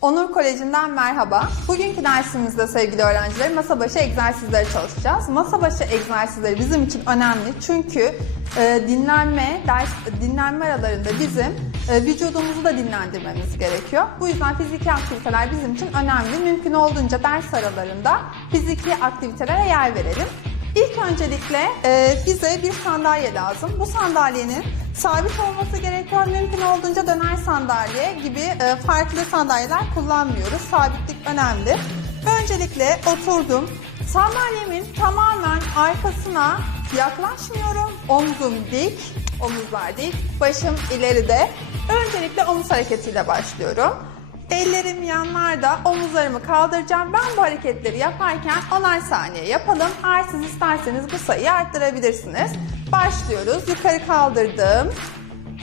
Onur Koleji'nden merhaba. Bugünkü dersimizde sevgili öğrenciler masa başı egzersizleri çalışacağız. Masa başı egzersizleri bizim için önemli çünkü e, dinlenme, ders dinlenme aralarında bizim e, vücudumuzu da dinlendirmemiz gerekiyor. Bu yüzden fiziki aktiviteler bizim için önemli. Mümkün olduğunca ders aralarında fiziki aktivitelere yer verelim. İlk öncelikle e, bize bir sandalye lazım. Bu sandalyenin sabit olması gerekiyor. Mümkün olduğunca döner sandalye gibi e, farklı sandalyeler kullanmıyoruz. Sabitlik önemli. Öncelikle oturdum. Sandalyemin tamamen arkasına yaklaşmıyorum. Omzum dik, omuzlar dik, başım ileride. Öncelikle omuz hareketiyle başlıyorum. Ellerim yanlarda, omuzlarımı kaldıracağım. Ben bu hareketleri yaparken 10'ar saniye yapalım. Eğer siz isterseniz bu sayıyı arttırabilirsiniz. Başlıyoruz. Yukarı kaldırdım.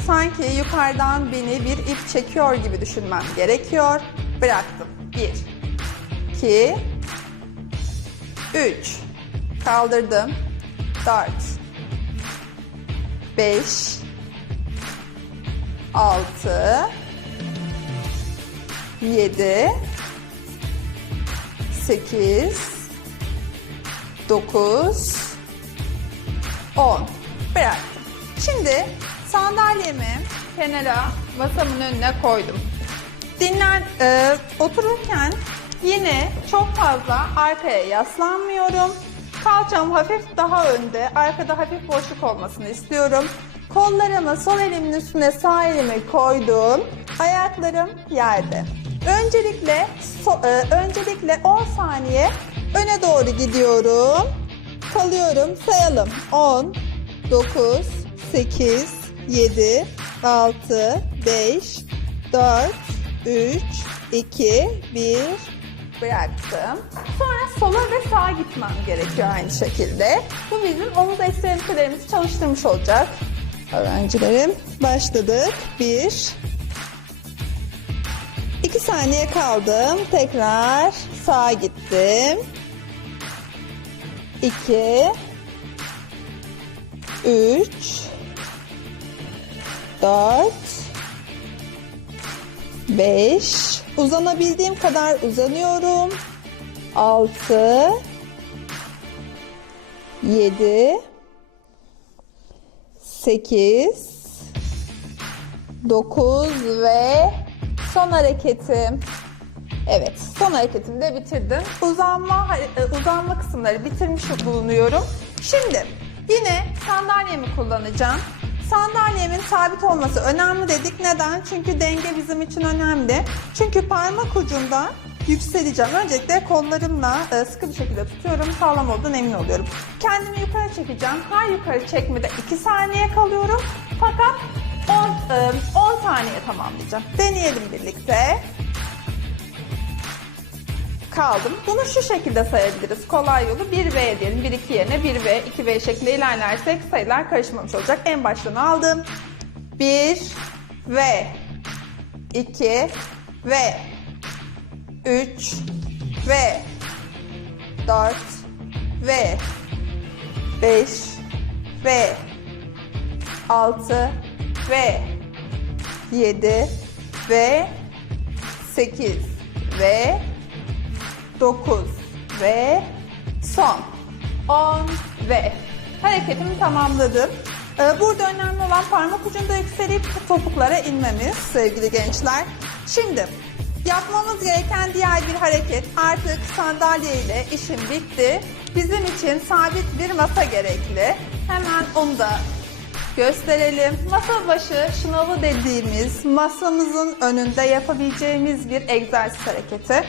Sanki yukarıdan beni bir ip çekiyor gibi düşünmem gerekiyor. Bıraktım. 1 2 3 Kaldırdım. 4 5 6 7 8 9 10 Bıraktım. Şimdi sandalyemi kenara masamın önüne koydum. Dinlen e, otururken yine çok fazla arkaya yaslanmıyorum. Kalçam hafif daha önde, arkada hafif boşluk olmasını istiyorum. Kollarımı sol elimin üstüne sağ elimi koydum. Ayaklarım yerde. Öncelikle so- e, öncelikle 10 saniye öne doğru gidiyorum. Kalıyorum. Sayalım. 10 9 8 7 6 5 4 3 2 1 bıraktım. Sonra sola ve sağa gitmem gerekiyor aynı şekilde. Bu bizim omuz ekstremitelerimizi çalıştırmış olacak. Öğrencilerim başladık. 1 2 saniye kaldım. Tekrar sağa gittim. 2 3 4 5 Uzanabildiğim kadar uzanıyorum. 6 7 8 9 ve son hareketim. Evet, son hareketimi de bitirdim. Uzanma e, uzanma kısımları bitirmiş bulunuyorum. Şimdi yine sandalyemi kullanacağım. Sandalyemin sabit olması önemli dedik. Neden? Çünkü denge bizim için önemli. Çünkü parmak ucundan yükseleceğim. Öncelikle kollarımla e, sıkı bir şekilde tutuyorum. Sağlam olduğundan emin oluyorum. Kendimi yukarı çekeceğim. Her yukarı çekmede 2 saniye kalıyorum. Fakat 10 10 saniye tamamlayacağım. Deneyelim birlikte kaldım. Bunu şu şekilde sayabiliriz. Kolay yolu 1V diyelim. 1-2 yerine 1V, 2V şeklinde ilerlersek sayılar karışmamış olacak. En baştan aldım. 1 V 2 V 3 V 4 V 5 V 6 V 7 V 8 V 9 ve son 10 ve hareketimi tamamladım. Ee, Burada önemli olan parmak ucunda yükselip topuklara inmemiz sevgili gençler. Şimdi yapmamız gereken diğer bir hareket artık sandalye ile işim bitti. Bizim için sabit bir masa gerekli. Hemen onu da gösterelim. Masa başı şınavı dediğimiz masamızın önünde yapabileceğimiz bir egzersiz hareketi.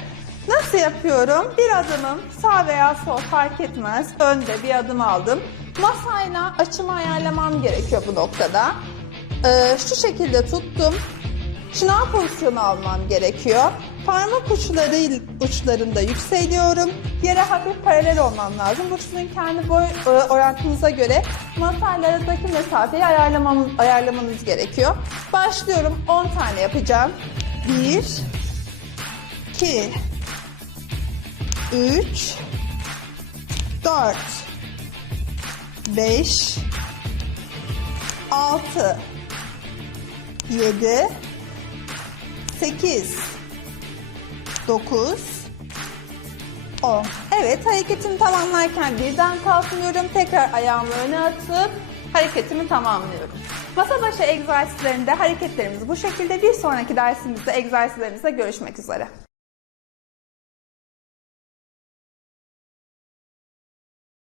Nasıl yapıyorum? Bir adımım sağ veya sol fark etmez. Önde bir adım aldım. Masayla açımı ayarlamam gerekiyor bu noktada. Ee, şu şekilde tuttum. Şınav pozisyonu almam gerekiyor. Parmak uçları uçlarında yükseliyorum. Yere hafif paralel olmam lazım. Bu sizin kendi boy e, orantınıza göre masayla aradaki mesafeyi ayarlamam, ayarlamanız gerekiyor. Başlıyorum. 10 tane yapacağım. 1 2 3 4 5 6 7 8 9, 10. Evet hareketimi tamamlarken birden kalkmıyorum. Tekrar ayağımı öne atıp hareketimi tamamlıyorum. Masa başı egzersizlerinde hareketlerimiz bu şekilde. Bir sonraki dersimizde egzersizlerimizde görüşmek üzere.